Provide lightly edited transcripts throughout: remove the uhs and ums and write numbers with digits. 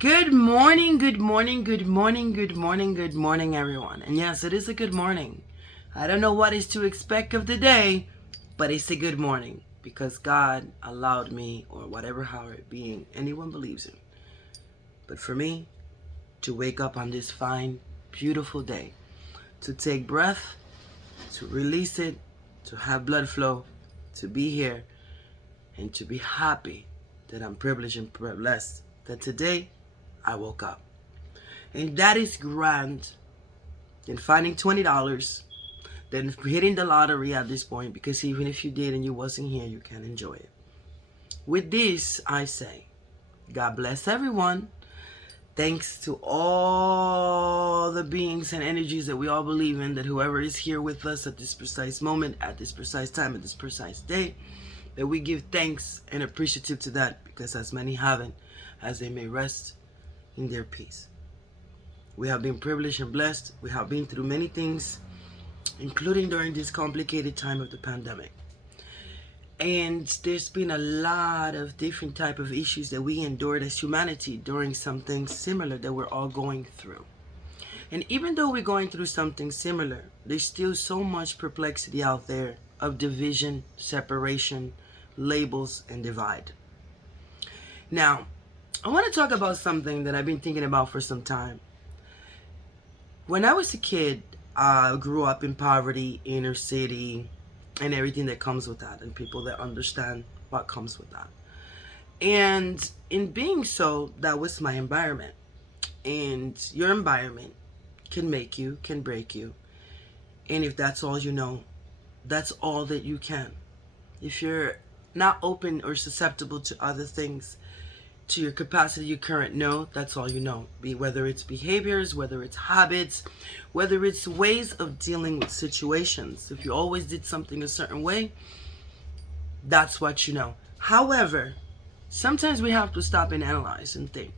Good morning, good morning, good morning, good morning, good morning, everyone. And yes, it is a good morning. I don't know what is to expect of the day, but it's a good morning because God allowed me, or whatever power it being anyone believes in. But for me, to wake up on this fine, beautiful day, to take breath, to release it, to have blood flow, to be here, and to be happy that I'm privileged and blessed that today I woke up. And that is grand than finding $20, than hitting the lottery at this point, because even if you did and you wasn't here, you can enjoy it. With this, I say, God bless everyone. Thanks to all the beings and energies that we all believe in, that whoever is here with us at this precise moment, at this precise time, at this precise day, that we give thanks and appreciative to that, because as many haven't, as they may rest in their peace. We have been privileged and blessed. We have been through many things, including during this complicated time of the pandemic. And there's been a lot of different type of issues that we endured as humanity during something similar that we're all going through. And even though we're going through something similar, there's still so much perplexity out there of division, separation, labels, and divide. Now, I want to talk about something that I've been thinking about for some time. When I was a kid, I grew up in poverty, inner city, and everything that comes with that, and people that understand what comes with that. And in being so, that was my environment. And your environment can make you, can break you. And if that's all you know, that's all that you can. If you're not open or susceptible to other things, to your capacity you current know, that's all you know. Whether it's behaviors, whether it's habits, whether it's ways of dealing with situations. If you always did something a certain way, that's what you know. However, sometimes we have to stop and analyze and think,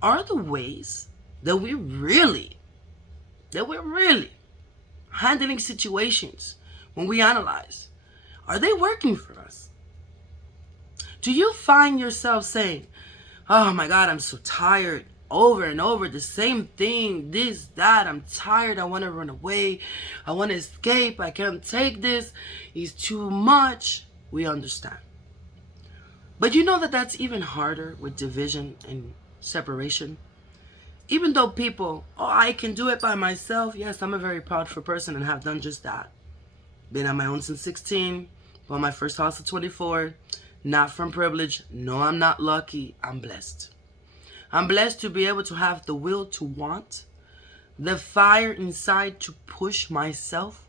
are the ways that we're really handling situations, when we analyze, are they working for us? Do you find yourself saying, oh my God, I'm so tired, over and over, the same thing, this, that, I'm tired, I want to run away, I want to escape, I can't take this, it's too much. We understand. But you know that that's even harder with division and separation. Even though people, oh, I can do it by myself. Yes, I'm a very proudful person and have done just that. Been on my own since 16, bought my first house at 24. Not from privilege. No, I'm not lucky. I'm blessed. I'm blessed to be able to have the will to want, the fire inside to push myself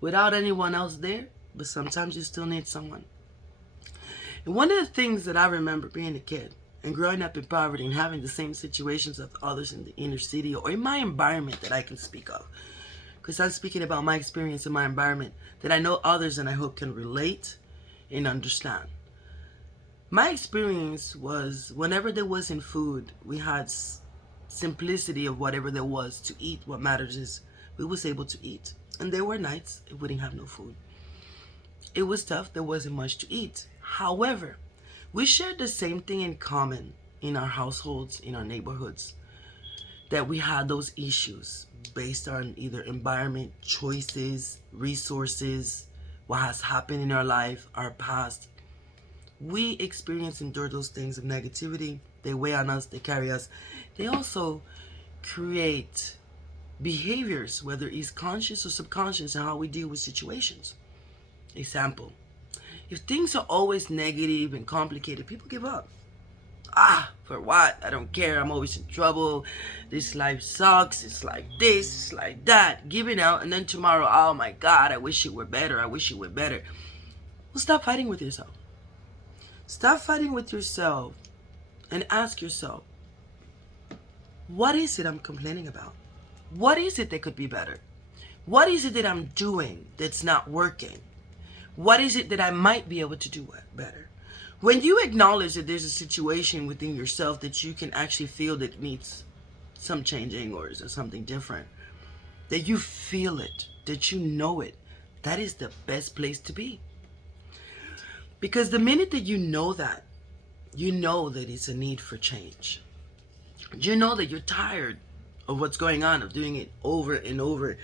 without anyone else there. But sometimes you still need someone. And one of the things that I remember being a kid and growing up in poverty and having the same situations of others in the inner city or in my environment that I can speak of, because I'm speaking about my experience in my environment that I know others and I hope can relate and understand. My experience was whenever there wasn't food, we had simplicity of whatever there was to eat. What matters is we was able to eat. And there were nights we didn't have no food. It was tough. There wasn't much to eat. However, we shared the same thing in common in our households, in our neighborhoods, that we had those issues based on either environment, choices, resources, what has happened in our life, our past. We experience and endure those things of negativity. They weigh on us, they carry us. They also create behaviors, whether it's conscious or subconscious, in how we deal with situations. Example, if things are always negative and complicated, people give up. For what? I don't care. I'm always in trouble. This life sucks. It's like this, it's like that. Giving out, and then tomorrow, oh my God, I wish it were better. I wish it were better. Well, stop fighting with yourself. Stop fighting with yourself and ask yourself, what is it I'm complaining about? What is it that could be better? What is it that I'm doing that's not working? What is it that I might be able to do better? When you acknowledge that there's a situation within yourself that you can actually feel that needs some changing or is something different, that you feel it, that you know it, that is the best place to be. Because the minute that you know that, you know that it's a need for change. You know that you're tired of what's going on, of doing it over and over,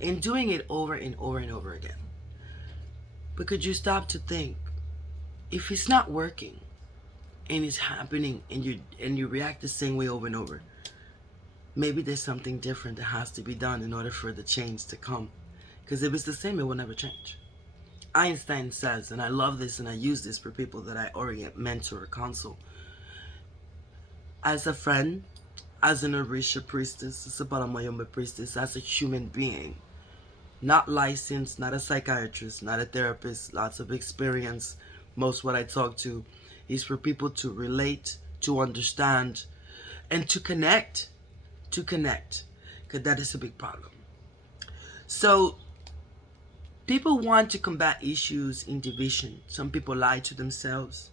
and doing it over and over and over again. But could you stop to think, if it's not working and it's happening and you react the same way over and over, maybe there's something different that has to be done in order for the change to come. Because if it's the same, it will never change. Einstein says, and I love this and I use this for people that I orient, mentor, or counsel. As a friend, as an Orisha priestess, as a Paramayombe priestess, as a human being, not licensed, not a psychiatrist, not a therapist, lots of experience. Most what I talk to is for people to relate, to understand, and to connect. Because that is a big problem. So people want to combat issues in division. Some people lie to themselves.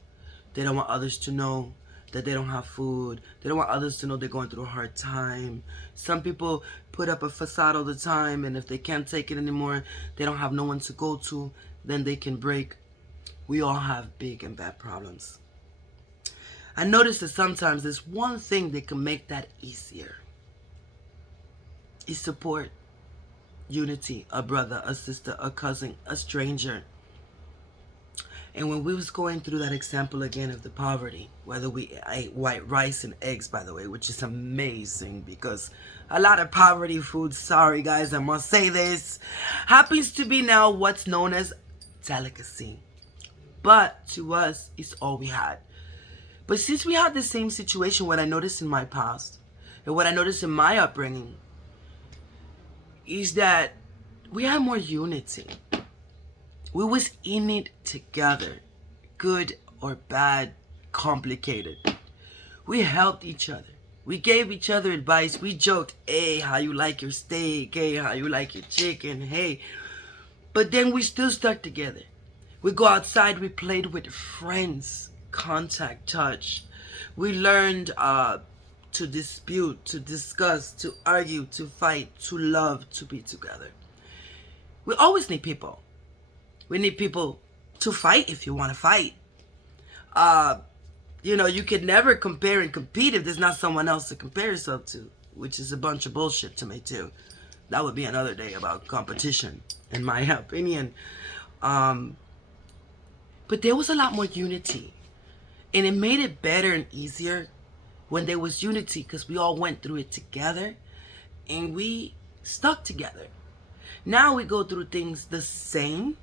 They don't want others to know that they don't have food. They don't want others to know they're going through a hard time. Some people put up a facade all the time, and if they can't take it anymore, they don't have no one to go to, then they can break. We all have big and bad problems. I noticed that sometimes there's one thing that can make that easier. Is support, unity, a brother, a sister, a cousin, a stranger. And when we was going through that example again of the poverty, whether we ate white rice and eggs, by the way, which is amazing because a lot of poverty food, sorry guys, I must say this, happens to be now what's known as delicacy. But to us, it's all we had. But since we had the same situation, what I noticed in my past, and what I noticed in my upbringing, is that we had more unity. We was in it together, good or bad, complicated. We helped each other. We gave each other advice. We joked, hey, how you like your steak? Hey, how you like your chicken? Hey. But then we still stuck together. We go outside, we played with friends, contact, touch. We learned to dispute, to discuss, to argue, to fight, to love, to be together. We always need people. We need people to fight if you want to fight. You can never compare and compete if there's not someone else to compare yourself to, which is a bunch of bullshit to me too. That would be another day about competition, in my opinion. But there was a lot more unity. And it made it better and easier when there was unity because we all went through it together and we stuck together. Now we go through things the same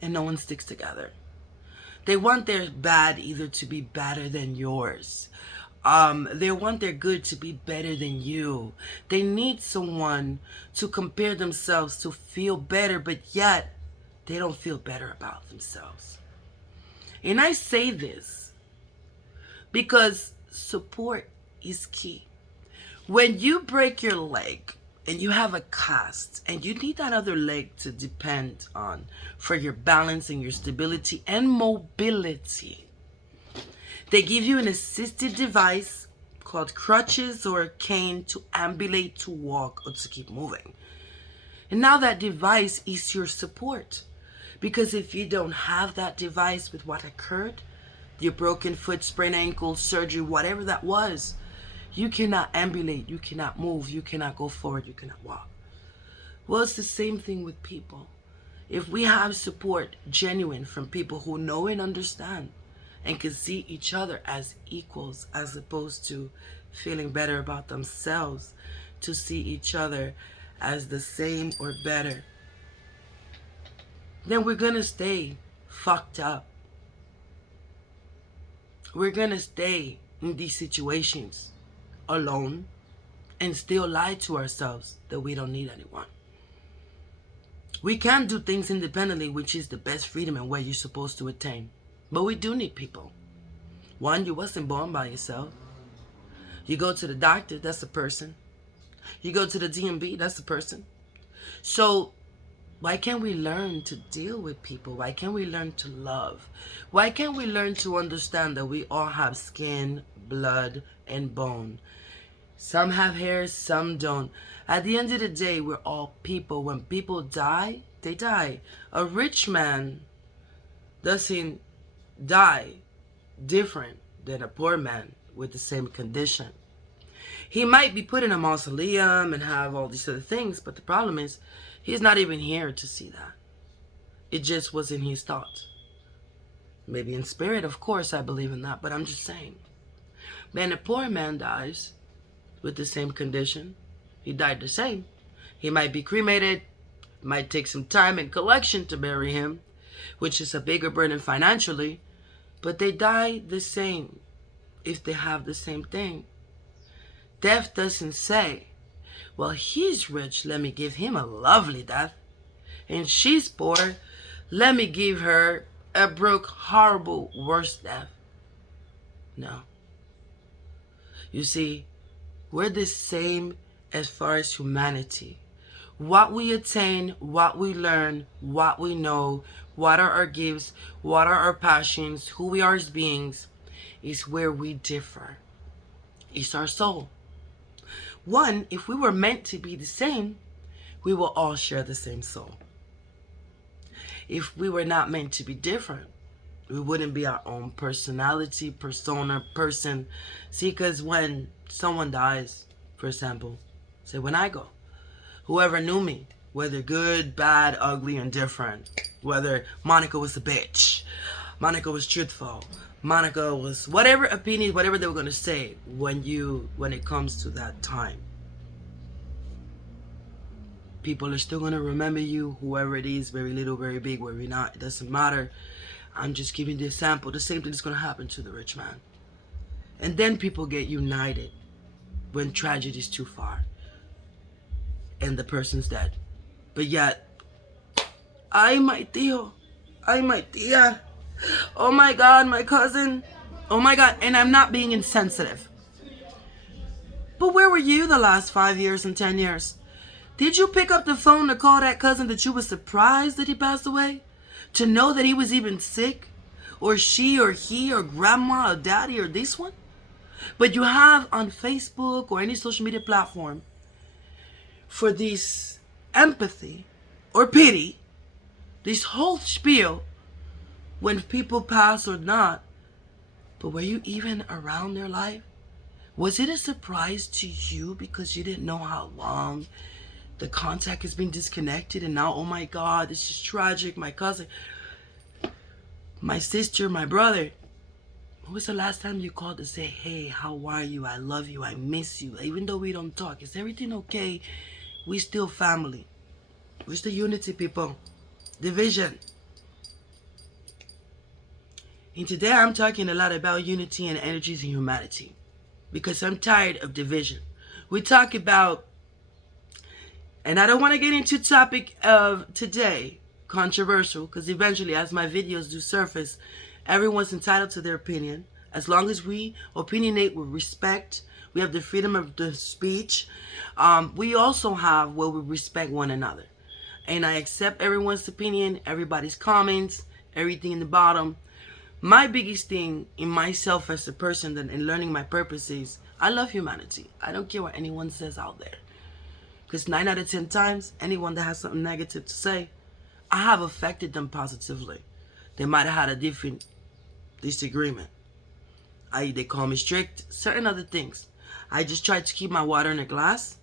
and no one sticks together. They want their bad either to be better than yours. They want their good to be better than you. They need someone to compare themselves to feel better, but yet they don't feel better about themselves. And I say this because support is key. When you break your leg and you have a cast and you need that other leg to depend on for your balance and your stability and mobility, they give you an assisted device called crutches or a cane to ambulate, to walk, or to keep moving. And now that device is your support. Because if you don't have that device with what occurred, your broken foot, sprained ankle, surgery, whatever that was, you cannot ambulate, you cannot move, you cannot go forward, you cannot walk. Well, it's the same thing with people. If we have support, genuine, from people who know and understand and can see each other as equals as opposed to feeling better about themselves, to see each other as the same or better, then we're going to stay fucked up. We're going to stay in these situations alone and still lie to ourselves that we don't need anyone. We can do things independently, which is the best freedom and what you're supposed to attain. But we do need people. One, you wasn't born by yourself. You go to the doctor, that's a person. You go to the DMV, that's a person. So why can't we learn to deal with people? Why can't we learn to love? Why can't we learn to understand that we all have skin, blood, and bone? Some have hair, some don't. At the end of the day, we're all people. When people die, they die. A rich man doesn't die different than a poor man with the same condition. He might be put in a mausoleum and have all these other things, but the problem is he's not even here to see that. It just was in his thoughts. Maybe in spirit, of course, I believe in that, but I'm just saying. Man, a poor man dies with the same condition. He died the same. He might be cremated, might take some time and collection to bury him, which is a bigger burden financially, but they die the same if they have the same thing. Death doesn't say, well, he's rich, let me give him a lovely death. And she's poor, let me give her a broke, horrible, worse death. No. You see, we're the same as far as humanity. What we attain, what we learn, what we know, what are our gifts, what are our passions, who we are as beings, is where we differ. It's our soul. One, if we were meant to be the same, we will all share the same soul. If we were not meant to be different, we wouldn't be our own personality, persona, person. See, because when someone dies, for example, say when I go, whoever knew me, whether good, bad, ugly, indifferent, whether Monica was a bitch, Monica was truthful, Monica was whatever opinion, whatever they were going to say when it comes to that time. People are still going to remember you, whoever it is, very little, very big, wherever you're not, it doesn't matter. I'm just giving you the example. The same thing is going to happen to the rich man. And then people get united when tragedy is too far and the person's dead. But yet, ay, my tío, ay, my tía, oh my God, my cousin, oh my God, and I'm not being insensitive. But where were you the last 5 years and 10 years? Did you pick up the phone to call that cousin that you were surprised that he passed away? To know that he was even sick? Or she or he or grandma or daddy or this one? But you have on Facebook or any social media platform for this empathy or pity, this whole spiel when people pass or not. But were you even around their life? Was it a surprise to you because you didn't know how long the contact has been disconnected and now, oh my God, this is tragic, my cousin, my sister, my brother. When was the last time you called to say, hey, how are you? I love you. I miss you. Even though we don't talk, is everything okay? We still family. Where's the unity, people? Division. And today I'm talking a lot about unity and energies and humanity because I'm tired of division. We talk about, and I don't want to get into topic of today, controversial, because eventually as my videos do surface, everyone's entitled to their opinion. As long as we opinionate with respect, we have the freedom of the speech. We also have where we respect one another. And I accept everyone's opinion, everybody's comments, everything in the bottom. My biggest thing in myself as a person and in learning my purpose is I love humanity. I don't care what anyone says out there. Because 9 out of 10 times, anyone that has something negative to say, I have affected them positively. They might have had a different disagreement. They call me strict, certain other things. I just try to keep my water in a glass,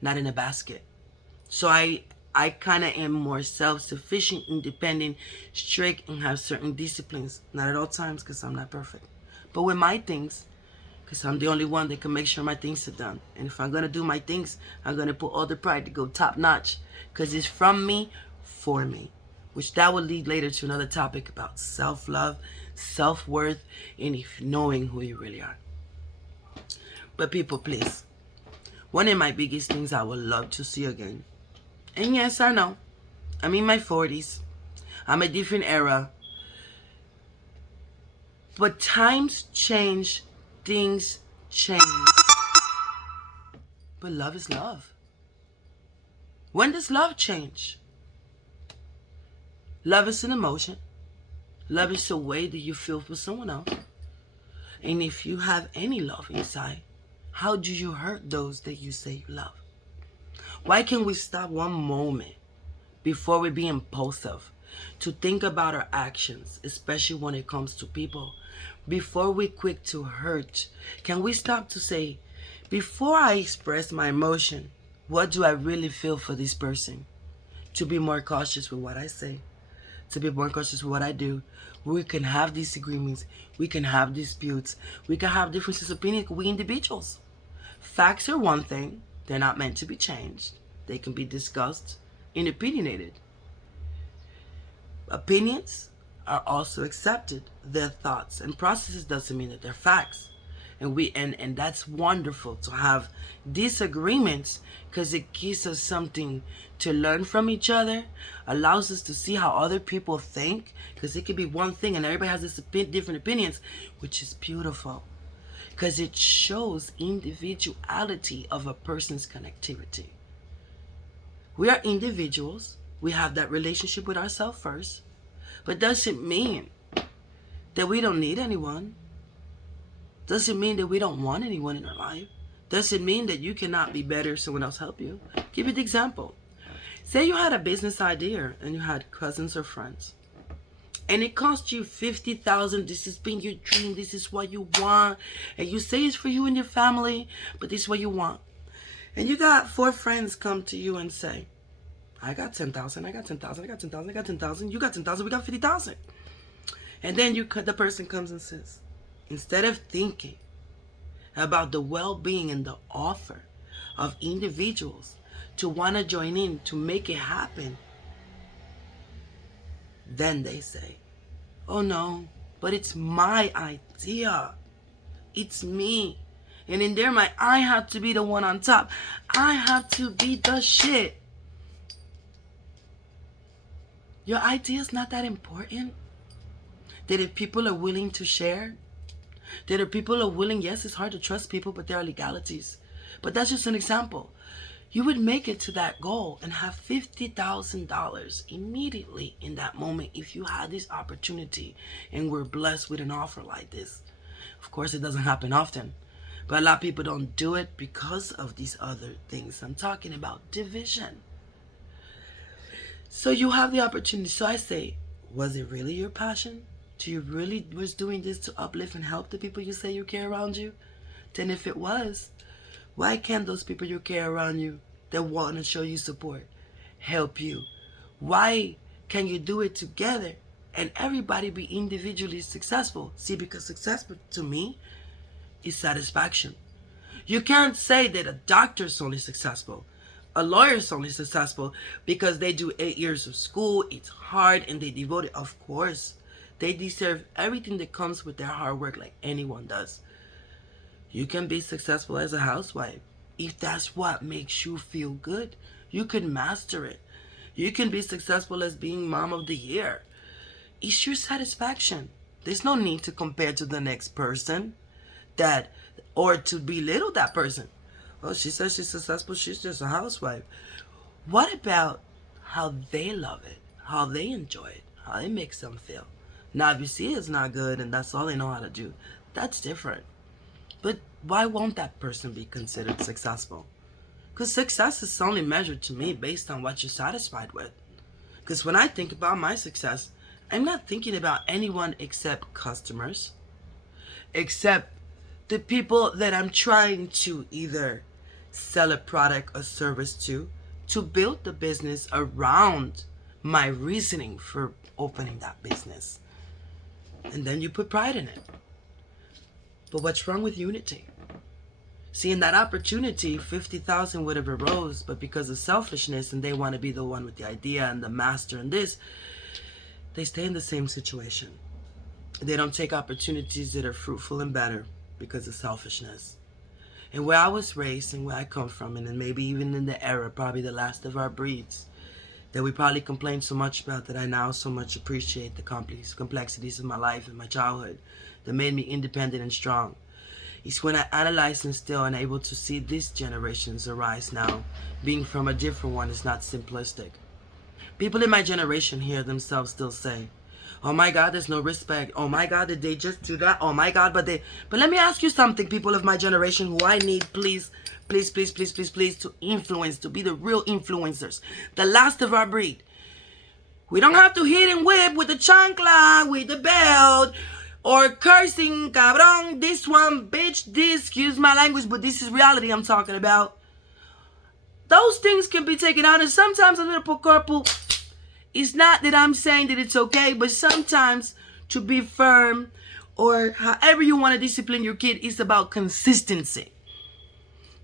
not in a basket. So I kind of am more self-sufficient, independent, strict, and have certain disciplines. Not at all times, because I'm not perfect. But with my things, because I'm the only one that can make sure my things are done. And if I'm going to do my things, I'm going to put all the pride to go top notch. Because it's from me, for me. Which that will lead later to another topic about self-love, self-worth, and knowing who you really are. But people, please. One of my biggest things I would love to see again. And yes, I know. I'm in my 40s. I'm a different era. But times change. Things change. But love is love. When does love change? Love is an emotion. Love is a way that you feel for someone else. And if you have any love inside, how do you hurt those that you say you love? Why can't we stop one moment before we be impulsive to think about our actions, especially when it comes to people? Before we quick to hurt, can we stop to say, before I express my emotion, what do I really feel for this person? To be more cautious with what I say, to be more cautious with what I do. We can have disagreements, we can have disputes, we can have differences of opinion. We individuals. Facts are one thing, they're not meant to be changed. They can be discussed and opinionated. Opinions are also accepted. Their thoughts and processes doesn't mean that they're facts. And that's wonderful to have disagreements, because it gives us something to learn from each other, allows us to see how other people think, because it could be one thing and everybody has this different opinions, which is beautiful because it shows individuality of a person's connectivity. We are individuals. We have that relationship with ourselves first, but doesn't mean that we don't need anyone. Doesn't mean that we don't want anyone in our life. Doesn't mean that you cannot be better if someone else help you. Give you the example. Say you had a business idea and you had cousins or friends, and it cost you $50,000. This has been your dream. This is what you want, and you say it's for you and your family, but this is what you want. And you got 4 friends come to you and say, I got 10,000, I got 10,000, I got 10,000, I got 10,000, you got 10,000, we got 50,000. And then the person comes and says, instead of thinking about the well-being and the offer of individuals to want to join in to make it happen, then they say, oh no, but it's my idea. It's me. And in their mind, I have to be the one on top. I have to be the shit. Your idea is not that important. That if people are willing to share, that if people are willing, yes, it's hard to trust people, but there are legalities. But that's just an example. You would make it to that goal and have $50,000 immediately in that moment if you had this opportunity and were blessed with an offer like this. Of course, it doesn't happen often, but a lot of people don't do it because of these other things. I'm talking about division. So you have the opportunity. So I say, was it really your passion? Do you really was doing this to uplift and help the people you say you care around you? Then if it was, why can't those people you care around you that want to show you support help you? Why can you do it together and everybody be individually successful? See, because success to me is satisfaction. You can't say that a doctor's only successful, a lawyer's only successful because they do 8 years of school, it's hard, and they devote it. Of course, they deserve everything that comes with their hard work like anyone does. You can be successful as a housewife if that's what makes you feel good. You can master it. You can be successful as being mom of the year. It's your satisfaction. There's no need to compare to the next person or to belittle that person. Oh, she says she's successful, she's just a housewife. What about how they love it, how they enjoy it, how it makes them feel? Now, if you see it's not good and that's all they know how to do, that's different. But why won't that person be considered successful? Because success is only measured to me based on what you're satisfied with. Because when I think about my success, I'm not thinking about anyone except customers, except the people that I'm trying to either sell a product or service to build the business around my reasoning for opening that business. And then you put pride in it. But what's wrong with unity? See, in that opportunity, 50,000 would have arose, but because of selfishness and they want to be the one with the idea and the master and this, they stay in the same situation. They don't take opportunities that are fruitful and better because of selfishness. And where I was raised and where I come from, and then maybe even in the era, probably the last of our breeds, that we probably complain so much about that I now so much appreciate the complexities of my life and my childhood that made me independent and strong. It's when I analyze and still and able to see these generations arise now, being from a different one is not simplistic. People in my generation hear themselves still say, oh my God, there's no respect. Oh my God, did they just do that? Oh my God, but let me ask you something, people of my generation who I need, please, to influence, to be the real influencers, the last of our breed. We don't have to hit and whip with the chancla, with the belt. or cursing, cabrón, this one, bitch, this, excuse my language, but this is reality I'm talking about. Those things can be taken out, and sometimes a little pocorpo. It's not that I'm saying that it's okay, but sometimes to be firm or however you want to discipline your kid is about consistency.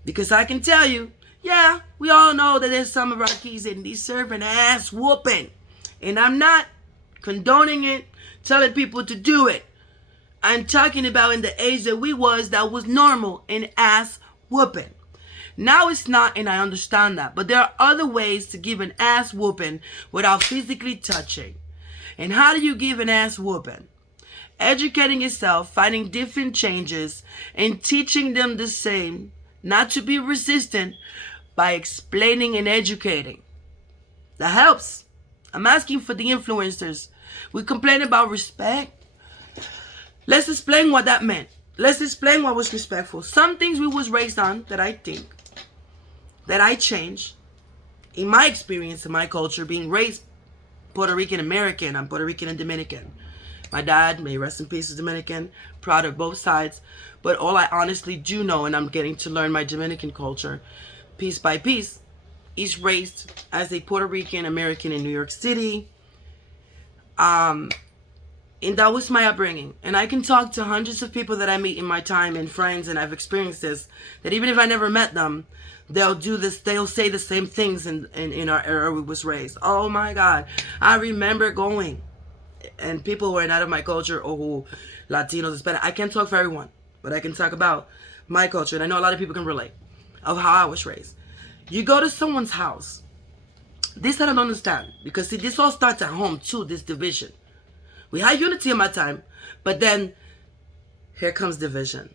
Because I can tell you, yeah, we all know that there's some of our kids that deserve an ass whooping. And I'm not condoning it, telling people to do it. I'm talking about in the age that we was, that was normal, an ass whooping. Now it's not, and I understand that. But there are other ways to give an ass whooping without physically touching. And how do you give an ass whooping? Educating yourself, finding different changes, and teaching them the same, not to be resistant, by explaining and educating. That helps. I'm asking for the influencers. We complain about respect. Let's explain what that meant. Let's explain what was respectful. Some things we was raised on that I think that I changed in my experience, in my culture, being raised Puerto Rican American. I'm Puerto Rican and Dominican. My dad, may rest in peace, is Dominican. Proud of both sides. But all I honestly do know, and I'm getting to learn my Dominican culture piece by piece, is raised as a Puerto Rican American in New York City. And that was my upbringing. And I can talk to hundreds of people that I meet in my time and friends, and I've experienced this, that even if I never met them, they'll do this, they'll say the same things in our era we was raised. Oh my God. I remember going, and people who are not of my culture or who Latinos, Hispanic, I can't talk for everyone, but I can talk about my culture, and I know a lot of people can relate of how I was raised. You go to someone's house. This I don't understand, because see, this all starts at home too, this division. We had unity in my time, but then here comes division.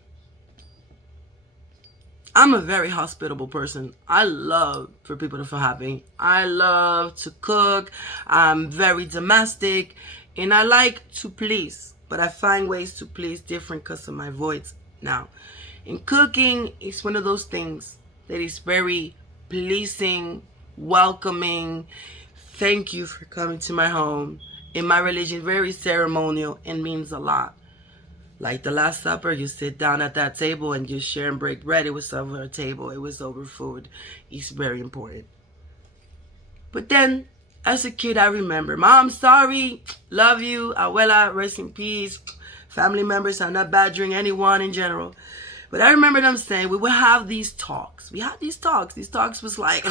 I'm a very hospitable person. I love for people to feel happy. I love to cook. I'm very domestic, and I like to please, but I find ways to please different because of my voice. Now, in cooking, it's one of those things that is very pleasing, welcoming. Thank you for coming to my home. In my religion, very ceremonial and means a lot. Like the Last Supper, you sit down at that table and you share and break bread. It was over a table. It was over food. It's very important. But then, as a kid, I remember, Mom, sorry, love you, Abuela, rest in peace. Family members, I'm not badgering anyone in general. But I remember them saying we would have these talks. We had these talks. These talks was like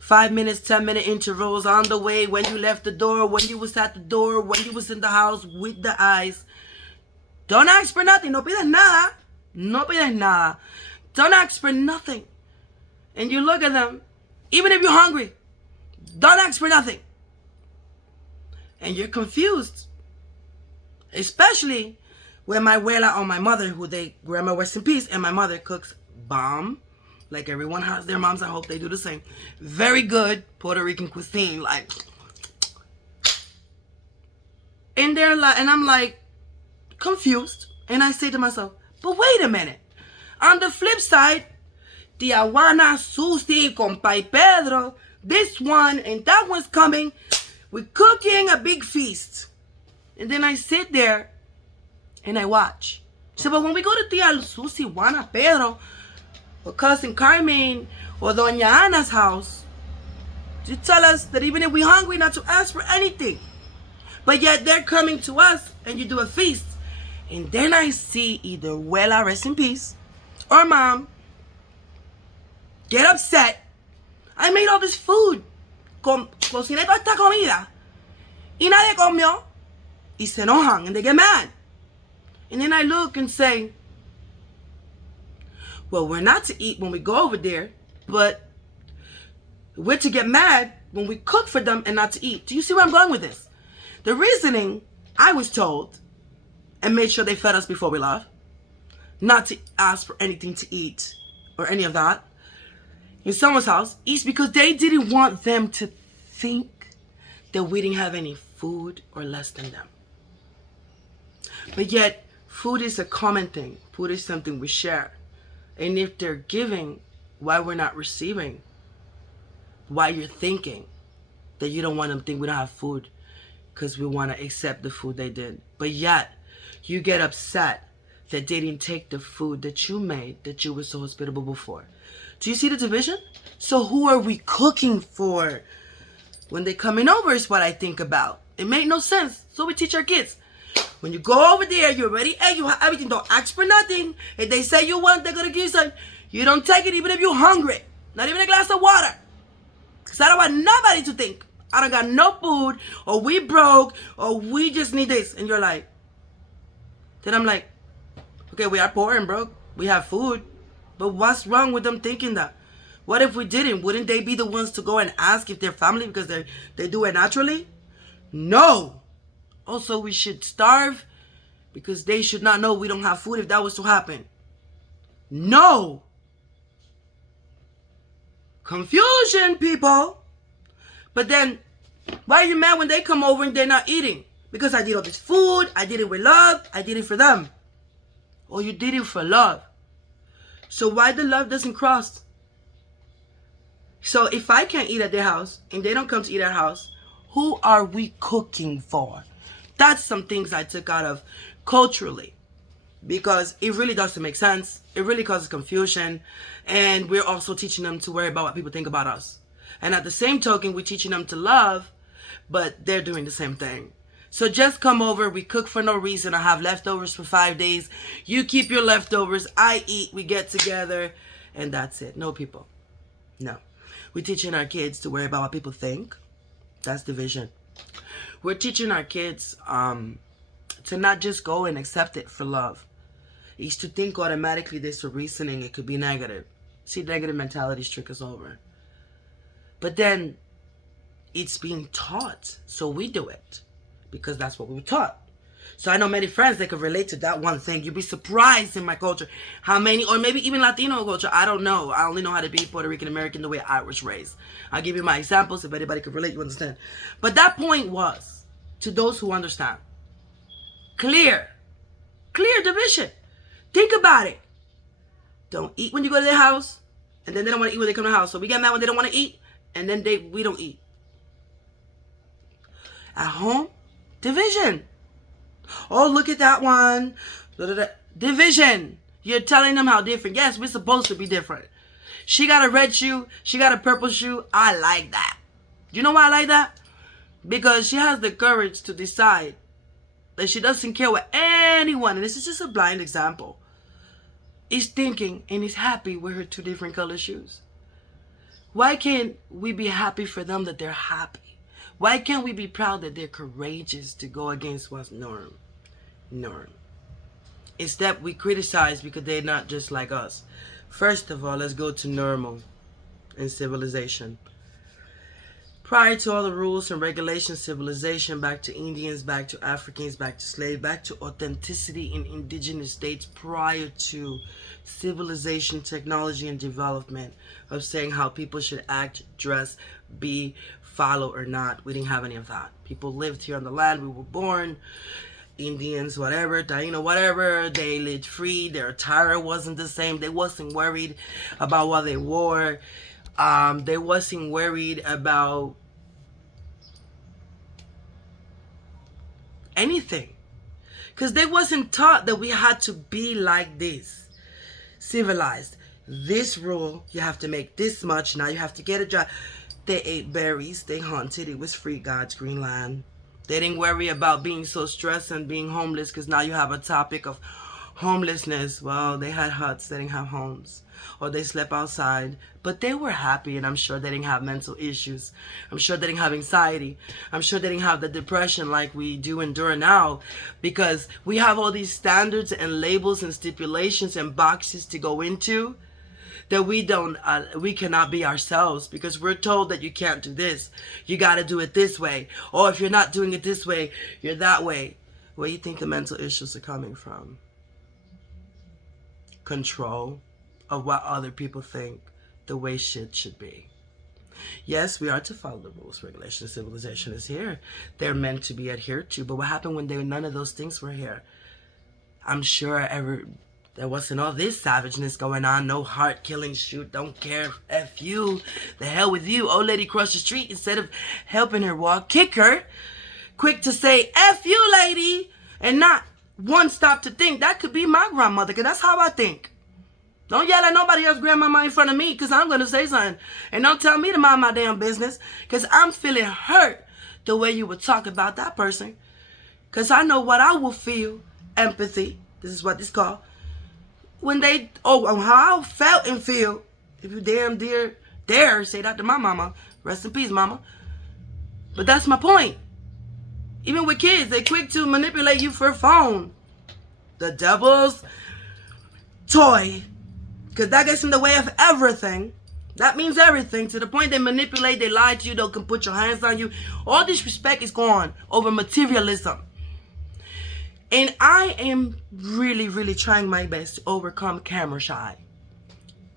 5 minutes, 10-minute intervals on the way, when you left the door, when you was at the door, when you was in the house with the eyes. Don't ask for nothing. No pides nada. No pides nada. Don't ask for nothing. And you look at them, even if you're hungry, don't ask for nothing. And you're confused. Especially when my abuela or my mother, who grandma rest in peace, and my mother cooks bomb. Like everyone has their moms, I hope they do the same. Very good Puerto Rican cuisine. Like, and they're like, and I'm like, confused, and I say to myself, but wait a minute. On the flip side, Tia Juana, Susie, Compa Pedro, this one and that one's coming. We're cooking a big feast. And then I sit there and I watch. So, but when we go to Tia Susie, Juana, Pedro, or Cousin Carmen, or Doña Ana's house, you tell us that even if we're hungry, not to ask for anything. But yet they're coming to us and you do a feast. And then I see either abuela, rest in peace, or mom get upset. I made all this food. Cociné toda esta comida. Y nadie comió. Y se enojan and they get mad. And then I look and say, well, we're not to eat when we go over there, but we're to get mad when we cook for them and not to eat. Do you see where I'm going with this? The reasoning, I was told, and made sure they fed us before we left, not to ask for anything to eat or any of that in someone's house, is because they didn't want them to think that we didn't have any food or less than them. But yet, food is a common thing. Food is something we share. And if they're giving, why we're not receiving? Why you're thinking that you don't want them to think we don't have food because we want to accept the food they did. But yet, You get upset that they didn't take the food that you made, that you were so hospitable before. Do you see the division? So who are we cooking for? When they coming over is what I think about. It made no sense. So we teach our kids. When you go over there, you already ate, you have everything. Don't ask for nothing. If they say you want, they're going to give you something. You don't take it even if you're hungry. Not even a glass of water. Because I don't want nobody to think I don't got no food, or we broke, or we just need this. And you're like, then I'm like, okay, we are poor and broke. We have food. But what's wrong with them thinking that? What if we didn't? Wouldn't they be the ones to go and ask if they're family because they do it naturally? No. Also, we should starve because they should not know we don't have food if that was to happen. No. Confusion, people. But then, why are you mad when they come over and they're not eating? Because I did all this food, I did it with love, I did it for them. Or you did it for love. So why the love doesn't cross? So if I can't eat at their house and they don't come to eat at our house, who are we cooking for? That's some things I took out of culturally. Because it really doesn't make sense. It really causes confusion. And we're also teaching them to worry about what people think about us. And at the same token, we're teaching them to love, but they're doing the same thing. So just come over, we cook for no reason. I have leftovers for 5 days. You keep your leftovers, I eat, we get together, and that's it. No, people. No. We're teaching our kids to worry about what people think. That's division. We're teaching our kids to not just go and accept it for love. It's to think automatically this for reasoning. It could be negative. See, negative mentalities trick us over. But then it's being taught, so we do it because that's what we were taught. So I know many friends that could relate to that one thing. You'd be surprised in my culture how many, or maybe even Latino culture, I don't know. I only know how to be Puerto Rican American the way I was raised. I'll give you my examples. If anybody could relate, you understand. But that point was, to those who understand, clear division. Think about it. Don't eat when you go to their house, and then they don't want to eat when they come to the house. So we get mad when they don't want to eat, and then we don't eat. At home, division. Oh, look at that one. Division. You're telling them how different. Yes, we're supposed to be different. She got a red shoe. She got a purple shoe. I like that. You know why I like that? Because she has the courage to decide that she doesn't care what anyone, and this is just a blind example, is thinking and is happy with her 2 different color shoes. Why can't we be happy for them that they're happy? Why can't we be proud that they're courageous to go against what's norm? Instead, we criticize because they're not just like us. First of all, let's go to normal and civilization. Prior to all the rules and regulations, civilization, back to Indians, back to Africans, back to slaves, back to authenticity in indigenous states prior to civilization, technology, and development of saying how people should act, dress, be, follow or not. We didn't have any of that. People lived here on the land. We were born. Indians, whatever, Taino, whatever. They lived free. Their attire wasn't the same. They wasn't worried about what they wore. They wasn't worried about anything. Because they wasn't taught that we had to be like this. Civilized. This rule, you have to make this much. Now you have to get a job. They ate berries. They hunted. It was free, God's green land. They didn't worry about being so stressed and being homeless because now you have a topic of homelessness. Well, they had huts. They didn't have homes. Or they slept outside. But they were happy, and I'm sure they didn't have mental issues. I'm sure they didn't have anxiety. I'm sure they didn't have the depression like we do endure now, because we have all these standards and labels and stipulations and boxes to go into that we cannot be ourselves, because we're told that you can't do this. You got to do it this way. Or if you're not doing it this way, you're that way. Where do you think the mental issues are coming from? Control of what other people think the way shit should be. Yes, we are to follow the rules, regulations, civilization is here. They're meant to be adhered to. But what happened when none of those things were here? I'm sure there wasn't all this savageness going on. No heart killing, shoot, don't care, F you, the hell with you. Old lady cross the street, instead of helping her walk, kick her. Quick to say, F you, lady, and not one stop to think that could be my grandmother, because that's how I think. Don't yell at nobody else's grandmama in front of me, because I'm going to say something. And don't tell me to mind my damn business, because I'm feeling hurt the way you would talk about that person. Because I know what I will feel, empathy, this is what this called, when they, how I felt and feel, if you damn dare say that to my mama. Rest in peace, mama. But that's my point. Even with kids, they quick to manipulate you for a phone. The devil's toy. Because that gets in the way of everything. That means everything. To the point they manipulate, they lie to you, they can put your hands on you. All disrespect is gone over materialism. And I am really, really trying my best to overcome camera shy.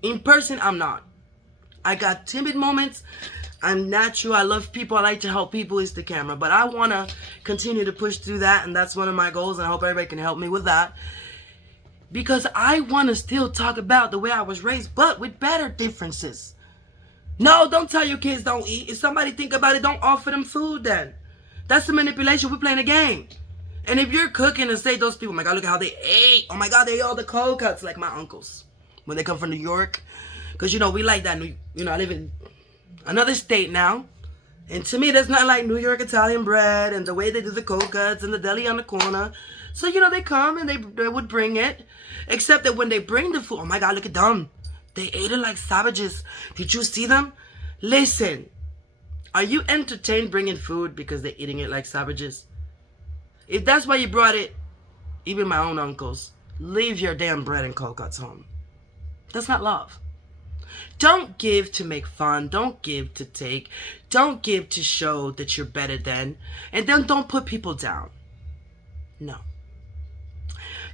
In person, I'm not. I got timid moments. I'm natural. I love people. I like to help people. It's the camera. But I want to continue to push through that. And that's one of my goals. And I hope everybody can help me with that. Because I want to still talk about the way I was raised, but with better differences. No, don't tell your kids don't eat. If somebody think about it, don't offer them food then. That's the manipulation. We're playing a game. And if you're cooking and say those people, oh my God, look at how they ate. Oh my God, they ate all the cold cuts like my uncles. When they come from New York. Because, we like that. I live in another state now. And to me, there's nothing like New York Italian bread and the way they do the cold cuts and the deli on the corner. So, they come and they would bring it. Except that when they bring the food, oh my God, look at them. They ate it like savages. Did you see them? Listen, are you entertained bringing food because they're eating it like savages? If that's why you brought it, even my own uncles, leave your damn bread and cold cuts home. That's not love. Don't give to make fun. Don't give to take. Don't give to show that you're better than. And then don't put people down. No.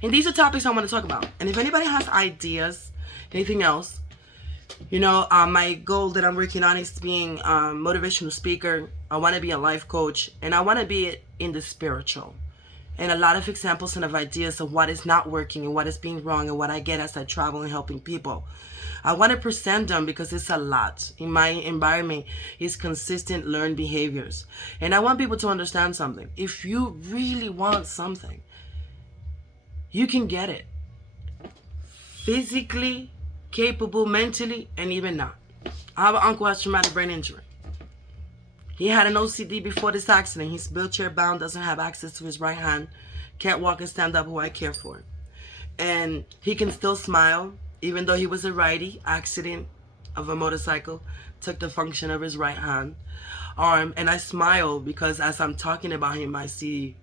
And these are topics I want to talk about. And if anybody has ideas, anything else, my goal that I'm working on is being a motivational speaker. I want to be a life coach. And I want to be in the spiritual. And a lot of examples and of ideas of what is not working and what is being wrong and what I get as I travel and helping people. I want to present them because it's a lot. In my environment, it's consistent learned behaviors. And I want people to understand something. If you really want something, you can get it. Physically, capable, mentally, and even not. I have an uncle who has traumatic brain injury. He had an OCD before this accident. He's wheelchair bound, doesn't have access to his right hand, can't walk and stand up, who I care for. And he can still smile, even though he was a righty. Accident of a motorcycle took the function of his right hand arm. And I smile because as I'm talking about him, I see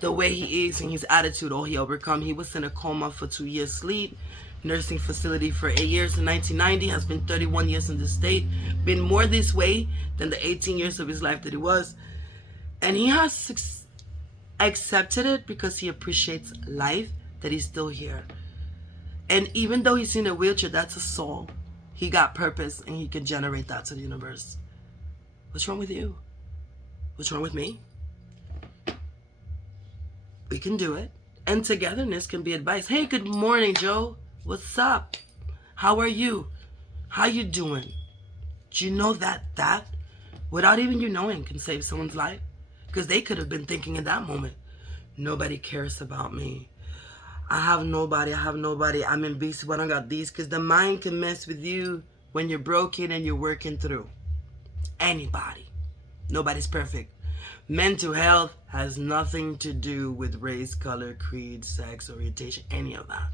the way he is and his attitude, all he overcome. He was in a coma for 2 years, sleep, nursing facility for 8 years in 1990, has been 31 years in the state, been more this way than the 18 years of his life that he was. And he has accepted it because he appreciates life, that he's still here. And even though he's in a wheelchair, that's a soul. He got purpose and he can generate that to the universe. What's wrong with you? What's wrong with me? We can do it. And togetherness can be advice. Hey, good morning, Joe. What's up? How are you? How you doing? Do you know that without even you knowing can save someone's life? Because they could have been thinking in that moment, nobody cares about me. I have nobody. I'm invisible. I don't got these. Because the mind can mess with you when you're broken and you're working through. Anybody. Nobody's perfect. Mental health has nothing to do with race, color, creed, sex, orientation, any of that.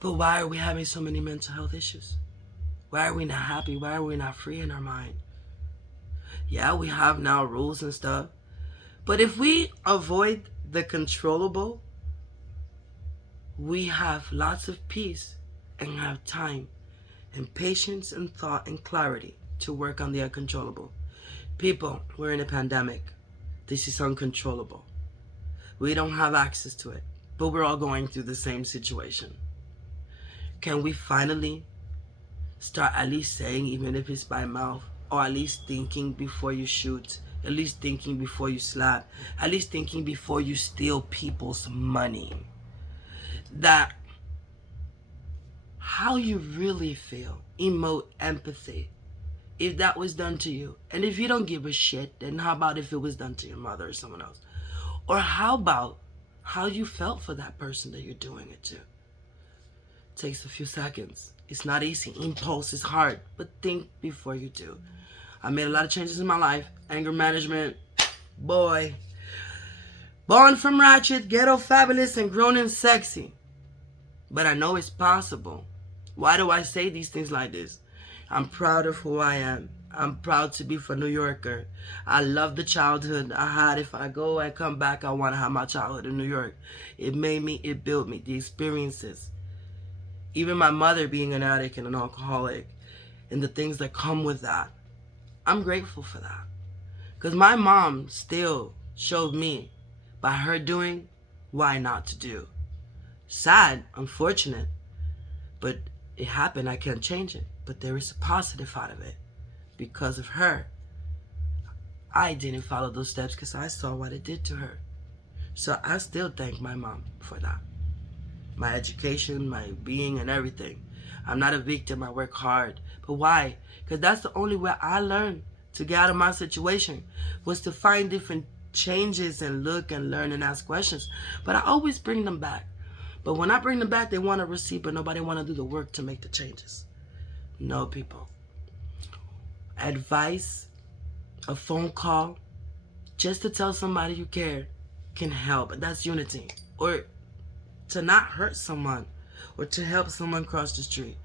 But why are we having so many mental health issues? Why are we not happy? Why are we not free in our mind? Yeah, we have now rules and stuff. But if we avoid the controllable, we have lots of peace and have time and patience and thought and clarity to work on the uncontrollable. People, we're in a pandemic. This is uncontrollable. We don't have access to it, but we're all going through the same situation. Can we finally start at least saying, even if it's by mouth, or at least thinking before you shoot, at least thinking before you slap, at least thinking before you steal people's money, that how you really feel, emote empathy, if that was done to you. And if you don't give a shit, then how about if it was done to your mother or someone else? Or how about how you felt for that person that you're doing it to? Takes a few seconds. It's not easy. Impulse is hard, but think before you do. I made a lot of changes in my life. Anger management, boy. Born from ratchet, ghetto fabulous, and grown and sexy. But I know it's possible. Why do I say these things like this? I'm proud of who I am. I'm proud to be from New Yorker. I love the childhood I had. If I go and come back, I want to have my childhood in New York. It made me, it built me, the experiences. Even my mother being an addict and an alcoholic and the things that come with that. I'm grateful for that. Because my mom still showed me by her doing why not to do. Sad, unfortunate, but it happened. I can't change it. But there is a positive out of it. Because of her, I didn't follow those steps because I saw what it did to her. So I still thank my mom for that. My education, my being, and everything. I'm not a victim. I work hard. But why? Because that's the only way I learned to get out of my situation, was to find different changes and look and learn and ask questions. But I always bring them back. But when I bring them back, they want to receive, but nobody want to do the work to make the changes. No, people. Advice, a phone call, just to tell somebody you care can help. And that's unity. Or to not hurt someone, or to help someone cross the street,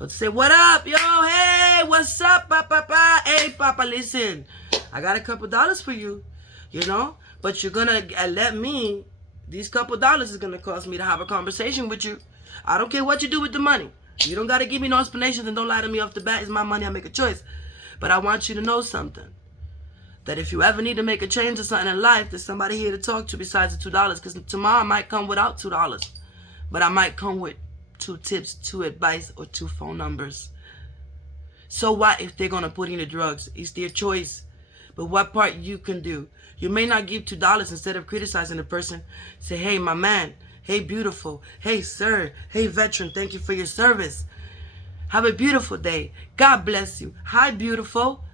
or to say, what up, yo, hey, what's up, papa, hey, papa, listen, I got a couple dollars for you, you know, but you're gonna let me, these couple dollars is gonna cost me to have a conversation with you. I don't care what you do with the money. You don't gotta give me no explanations, and don't lie to me off the bat. It's my money, I make a choice. But I want you to know something, that if you ever need to make a change or something in life, there's somebody here to talk to besides the $2. Because tomorrow I might come without $2. But I might come with 2 tips, 2 advice, or 2 phone numbers. So what if they're going to put in the drugs? It's their choice. But what part you can do? You may not give $2. Instead of criticizing the person, say, hey, my man. Hey, beautiful. Hey, sir. Hey, veteran. Thank you for your service. Have a beautiful day. God bless you. Hi, beautiful.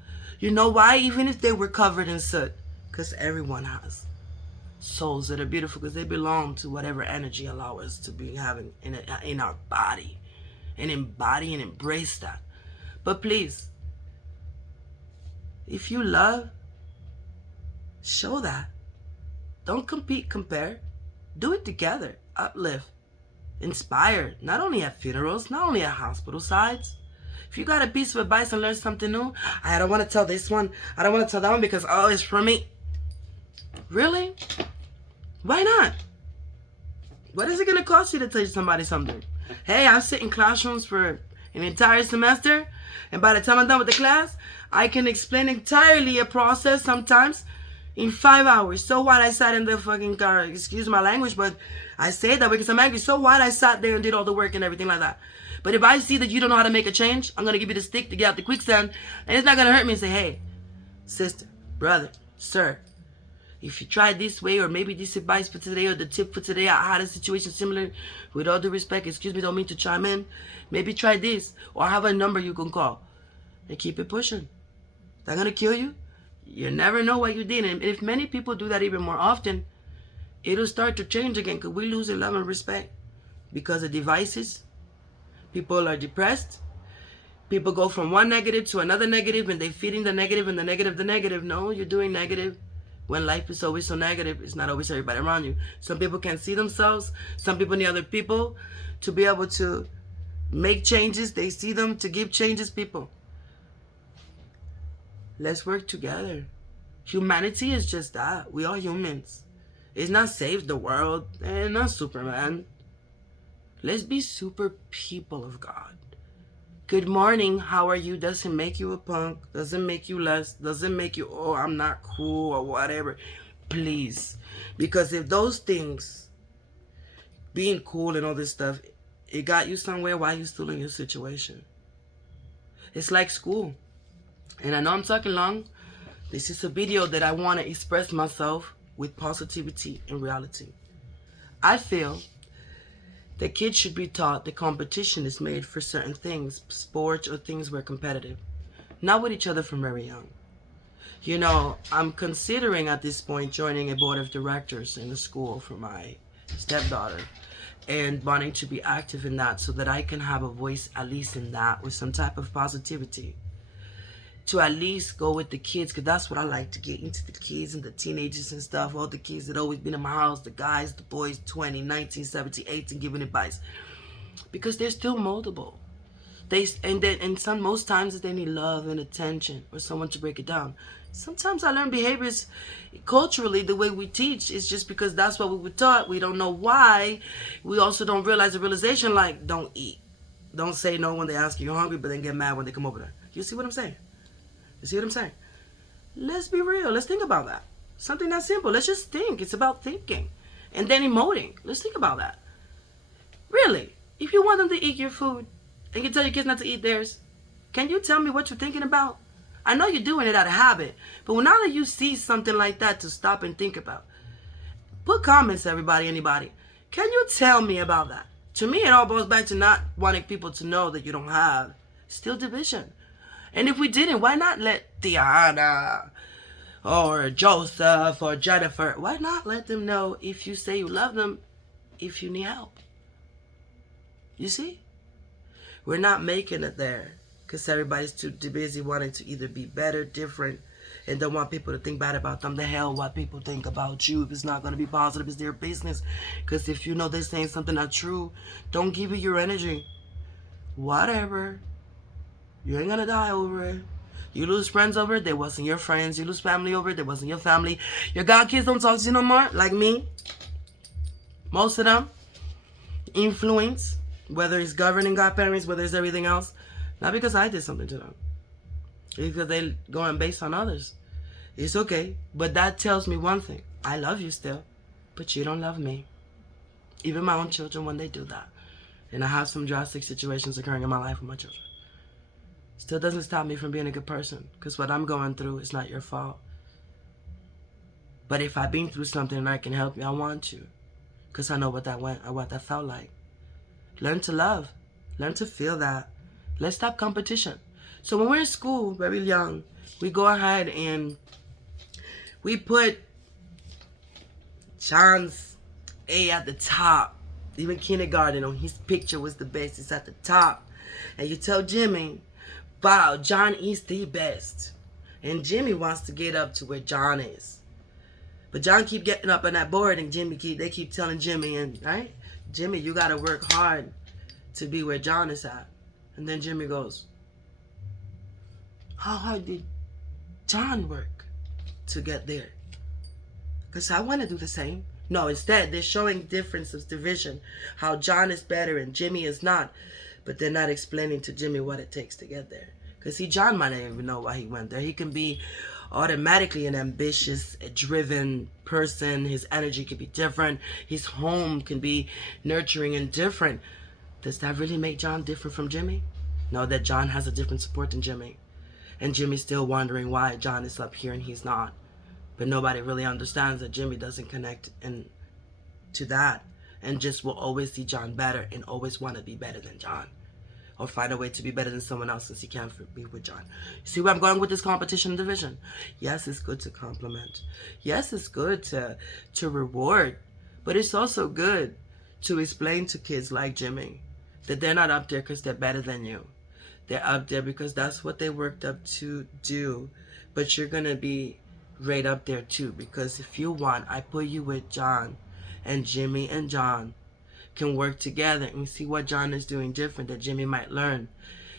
You know why? Even if they were covered in soot. Because everyone has souls that are beautiful, because they belong to whatever energy allow us to be having in our body. And embody and embrace that. But please, if you love, show that. Don't compete, compare. Do it together. Uplift. Inspire. Not only at funerals, not only at hospital sides. If you got a piece of advice and learn something new, I don't want to tell this one. I don't want to tell that one because, oh, it's from me. Really? Why not? What is it going to cost you to teach somebody something? Hey, I've sit in classrooms for an entire semester, and by the time I'm done with the class, I can explain entirely a process sometimes in 5 hours. So what? I sat in the fucking car, excuse my language, but I say that because I'm angry. So what? I sat there and did all the work and everything like that. But if I see that you don't know how to make a change, I'm going to give you the stick to get out the quicksand, and it's not going to hurt me and say, hey, sister, brother, sir, if you try this way, or maybe this advice for today, or the tip for today, I had a situation similar, with all due respect, excuse me, don't mean to chime in, maybe try this, or I have a number you can call, and keep it pushing. They're going to kill you. You never know what you did. And if many people do that even more often, it'll start to change again, because we lose love and respect because of devices. People are depressed. People go from one negative to another negative, and they're feeding the negative and the negative, the negative. No, you're doing negative. When life is always so negative, it's not always everybody around you. Some people can't see themselves. Some people need other people to be able to make changes. They see them to give changes. People, let's work together. Humanity is just that. We are humans. It's not save the world and not Superman. Let's be super people of God. Good morning, how are you? Doesn't make you a punk. Doesn't make you less. Doesn't make you, oh, I'm not cool or whatever. Please. Because if those things, being cool and all this stuff, it got you somewhere, why are you still in your situation? It's like school. And I know I'm talking long. This is a video that I want to express myself with positivity and reality. I feel that kids should be taught that competition is made for certain things, sports or things where competitive. Not with each other from very young. You know, I'm considering at this point joining a board of directors in the school for my stepdaughter and wanting to be active in that so that I can have a voice at least in that with some type of positivity to at least go with the kids, because that's what I like, to get into the kids and the teenagers and stuff, all the kids that always been in my house, the guys, the boys, 20, 19, 17, 18, giving advice, because they're still moldable. And some most times they need love and attention or someone to break it down. Sometimes I learn behaviors culturally the way we teach. It's just because that's what we were taught. We don't know why. We also don't realize the realization, like, don't eat. Don't say no when they ask you you're hungry, but then get mad when they come over there. You see what I'm saying? You see what I'm saying? Let's be real. Let's think about that. Something that simple. Let's just think. It's about thinking. And then emoting. Let's think about that. Really, if you want them to eat your food and you tell your kids not to eat theirs, can you tell me what you're thinking about? I know you're doing it out of habit, but now that you see something like that to stop and think about, put comments, everybody, anybody. Can you tell me about that? To me, it all goes back to not wanting people to know that you don't have still division. And if we didn't, why not let Tiana or Joseph or Jennifer, why not let them know if you say you love them, if you need help? You see? We're not making it there because everybody's too busy wanting to either be better, different, and don't want people to think bad about them. The hell what people think about you. If it's not going to be positive, it's their business. Because if you know they're saying something not true, don't give it your energy. Whatever. You ain't going to die over it. You lose friends over it, they wasn't your friends. You lose family over it, they wasn't your family. Your godkids don't talk to you no more, like me. Most of them. Influence. Whether it's governing godparents, whether it's everything else. Not because I did something to them. It's because they going based on others. It's okay. But that tells me one thing. I love you still. But you don't love me. Even my own children when they do that. And I have some drastic situations occurring in my life with my children. Still doesn't stop me from being a good person. Because what I'm going through is not your fault. But if I've been through something and I can help you, I want to. Because I know what that felt like. Learn to love. Learn to feel that. Let's stop competition. So when we're in school, very young, we go ahead and we put John's A at the top. Even kindergarten, on his picture was the best. It's at the top. And you tell Jimmy, wow, John is the best. And Jimmy wants to get up to where John is. But John keep getting up on that board, and they keep telling Jimmy, and right? Jimmy, you got to work hard to be where John is at. And then Jimmy goes, how hard did John work to get there? Because I want to do the same. No, instead, they're showing differences, division, how John is better and Jimmy is not. But they're not explaining to Jimmy what it takes to get there. Because see, John might not even know why he went there. He can be automatically an ambitious, driven person. His energy can be different. His home can be nurturing and different. Does that really make John different from Jimmy? No, that John has a different support than Jimmy. And Jimmy's still wondering why John is up here and he's not. But nobody really understands that Jimmy doesn't connect to that. And just will always see John better and always want to be better than John. Or find a way to be better than someone else since he can't be with John. See where I'm going with this competition and division? Yes, it's good to compliment. Yes, it's good to reward. But it's also good to explain to kids like Jimmy that they're not up there because they're better than you. They're up there because that's what they worked up to do. But you're going to be right up there too. Because if you want, I put you with John. And Jimmy and John can work together and see what John is doing different that Jimmy might learn,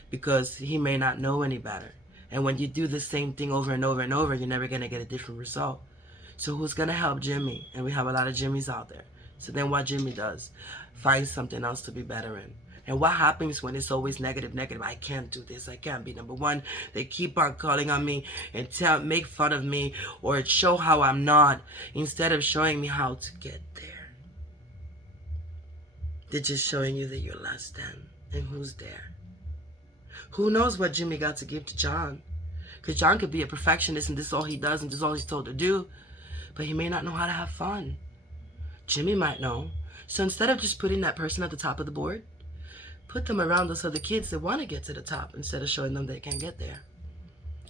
because he may not know any better. And when you do the same thing over and over and over, you're never going to get a different result. So who's going to help Jimmy? And we have a lot of Jimmys out there. So then what Jimmy does, find something else to be better in. And what happens when it's always negative? I can't do this. I can't be number one. They keep on calling on me and make fun of me or show how I'm not, instead of showing me how to get there. They're just showing you that you're less than. And who's there? Who knows what Jimmy got to give to John? Because John could be a perfectionist and this is all he does and this is all he's told to do. But he may not know how to have fun. Jimmy might know. So instead of just putting that person at the top of the board, put them around those other kids that want to get to the top instead of showing them they can't get there.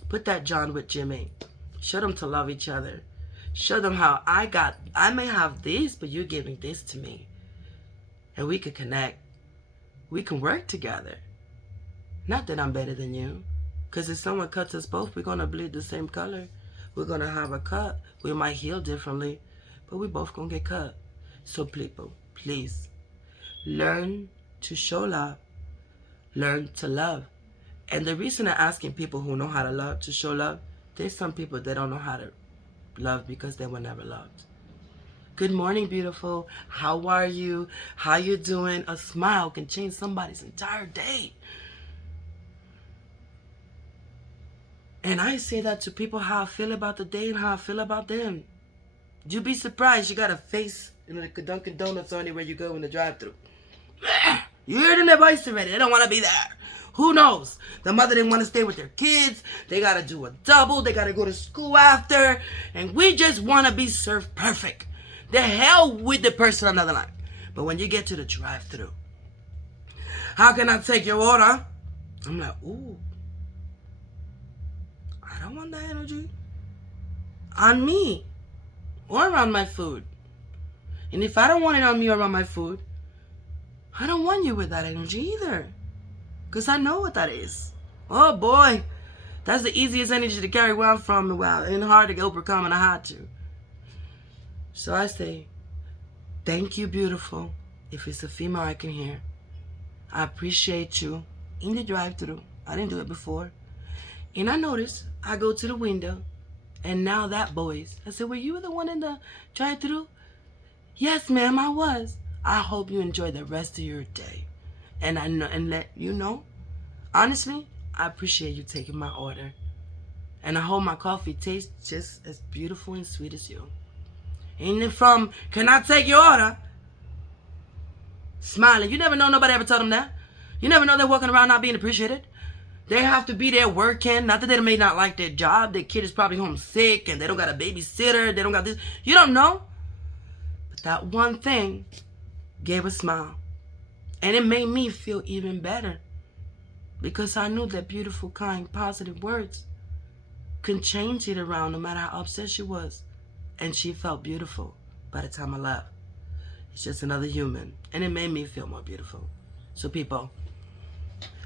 Put that John with Jimmy. Show them to love each other. Show them how I may have this, but you're giving this to me. And we can connect. We can work together. Not that I'm better than you. Because if someone cuts us both, we're going to bleed the same color. We're going to have a cut. We might heal differently, but we both going to get cut. So people, please, learn to show love. Learn to love. And the reason I'm asking people who know how to love to show love, there's some people that don't know how to love because they were never loved. Good morning, beautiful. How are you? How you doing? A smile can change somebody's entire day. And I say that to people, how I feel about the day and how I feel about them. You'd be surprised. You got a face in the Dunkin' Donuts or anywhere you go in the drive-thru. You heard in their voice already. They don't want to be there. Who knows? The mother didn't want to stay with their kids. They got to do a double. They got to go to school after. And we just want to be served perfect. The hell with the person on the other line. But when you get to the drive-thru, how can I take your order? I'm like, ooh. I don't want that energy on me or around my food. And if I don't want it on me or around my food, I don't want you with that energy either. Because I know what that is. Oh boy. That's the easiest energy to carry where I'm from. Wow, and hard to overcome, and I had to. So I say, thank you, beautiful. If it's a female I can hear. I appreciate you in the drive-thru. I didn't do it before. And I noticed, I go to the window, and now that voice. I said, were you the one in the drive-thru? Yes, ma'am, I was. I hope you enjoy the rest of your day. And I know, and let you know, honestly, I appreciate you taking my order. And I hope my coffee tastes just as beautiful and sweet as you. And then from, can I take your order? Smiling. You never know nobody ever told them that. You never know they're walking around not being appreciated. They have to be there working. Not that they may not like their job. Their kid is probably homesick and they don't got a babysitter. They don't got this. You don't know. But that one thing gave a smile. And it made me feel even better. Because I knew that beautiful, kind, positive words can change it around no matter how upset she was. And she felt beautiful by the time I left. It's just another human. And it made me feel more beautiful. So people,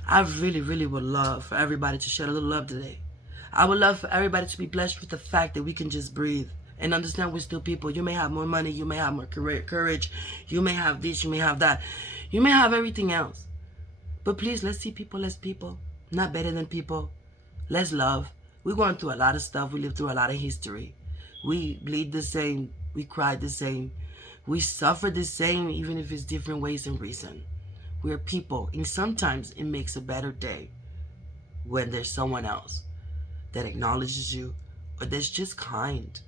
I really, really would love for everybody to share a little love today. I would love for everybody to be blessed with the fact that we can just breathe and understand we're still people. You may have more money. You may have more courage. You may have this. You may have that. You may have everything else. But please, let's see people as people. Not better than people. Let's love. We're going through a lot of stuff. We live through a lot of history. We bleed the same. We cry the same. We suffer the same, even if it's different ways and reason. We're people. And sometimes it makes a better day when there's someone else that acknowledges you or that's just kind.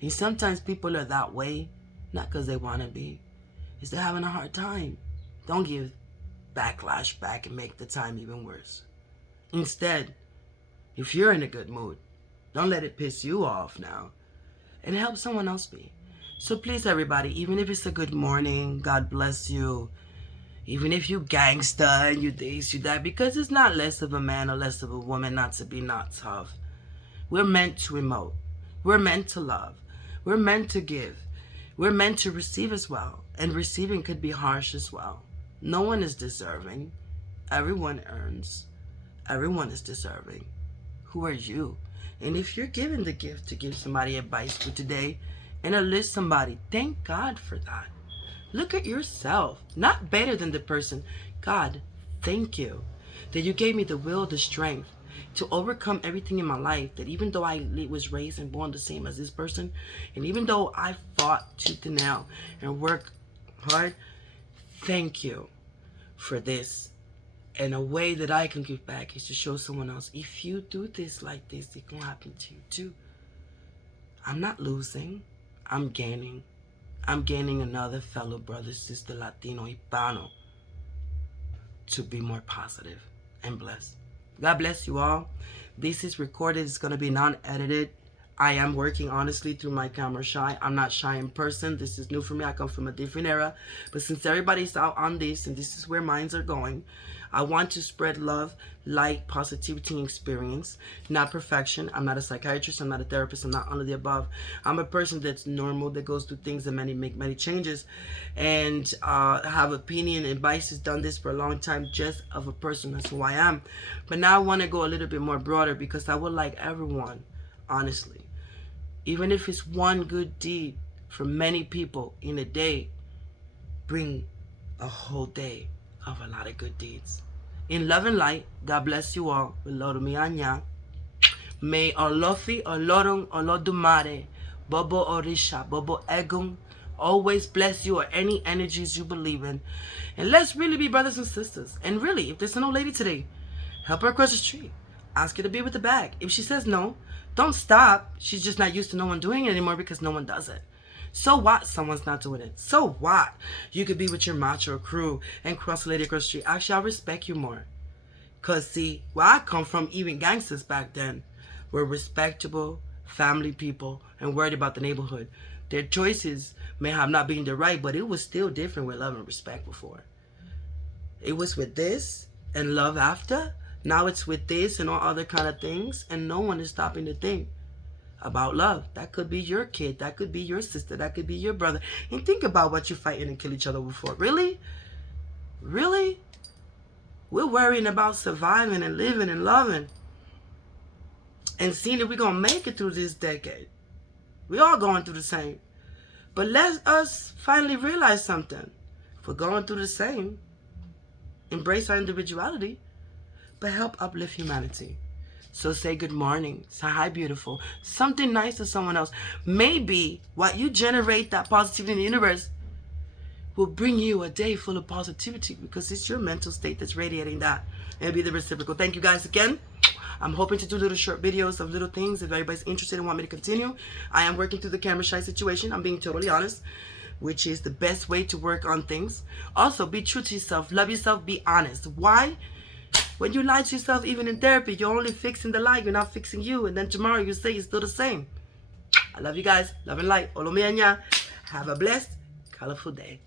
And sometimes people are that way, not because they want to be. It's they're having a hard time. Don't give backlash back and make the time even worse. Instead, if you're in a good mood, don't let it piss you off now. And help someone else be. So please, everybody, even if it's a good morning, God bless you. Even if you gangster and you this, you that, because it's not less of a man or less of a woman not to be not tough. We're meant to emote. We're meant to love. We're meant to give. We're meant to receive as well. And receiving could be harsh as well. No one is deserving. Everyone earns. Everyone is deserving. Who are you? And if you're given the gift to give somebody advice for today and enlist somebody, thank God for that. Look at yourself. Not better than the person. God, thank you that you gave me the will, the strength to overcome everything in my life. That even though I was raised and born the same as this person, and even though I fought tooth and nail and worked hard, thank you for this. And a way that I can give back is to show someone else, if you do this like this, it can happen to you too. I'm not losing. I'm gaining. I'm gaining another fellow brother, sister, Latino, Hispano to be more positive and blessed. God bless you all. This is recorded. It's going to be non-edited. I am working honestly through my camera shy. I'm not shy in person. This is new for me. I come from a different era. But since everybody's out on this, and this is where minds are going, I want to spread love, light, positivity, and experience. Not perfection. I'm not a psychiatrist. I'm not a therapist. I'm not all of the above. I'm a person that's normal, that goes through things and make many changes, and have opinion and biases. Done this for a long time, just of a person. That's who I am. But now I want to go a little bit more broader, because I would like everyone, honestly, even if it's one good deed for many people in a day, bring a whole day of a lot of good deeds. In love and light, God bless you all. May Olofi, Olorun, Olodumare, Bobo Orisha, Bobo Egun always bless you, or any energies you believe in. And let's really be brothers and sisters. And really, if there's an old lady today, help her across the street. Ask her to be with the bag. If she says no, don't stop. She's just not used to no one doing it anymore, because no one does it. So what? Someone's not doing it. So what? You could be with your macho crew and cross a lady across the street. Actually, I respect you more. Because, see, where I come from, even gangsters back then were respectable family people and worried about the neighborhood. Their choices may have not been the right, but it was still different with love and respect before. It was with this and love after. Now it's with this and all other kind of things, and no one is stopping to think about love. That could be your kid, that could be your sister, that could be your brother. And think about what you're fighting and kill each other before. Really? Really? We're worrying about surviving and living and loving and seeing if we're going to make it through this decade. We all going through the same. But let us finally realize something. If we're going through the same, embrace our individuality, but help uplift humanity. So say good morning, say hi beautiful, something nice to someone else. Maybe what you generate, that positivity in the universe, will bring you a day full of positivity, because it's your mental state that's radiating that. And be the reciprocal. Thank you guys again. I'm hoping to do little short videos of little things if everybody's interested and want me to continue. I am working through the camera shy situation. I'm being totally honest, which is the best way to work on things. Also, be true to yourself. Love yourself. Be honest. Why? When you lie to yourself, even in therapy, you're only fixing the lie. You're not fixing you. And then tomorrow you say you're still the same. I love you guys. Love and light. Olomianya. Have a blessed, colorful day.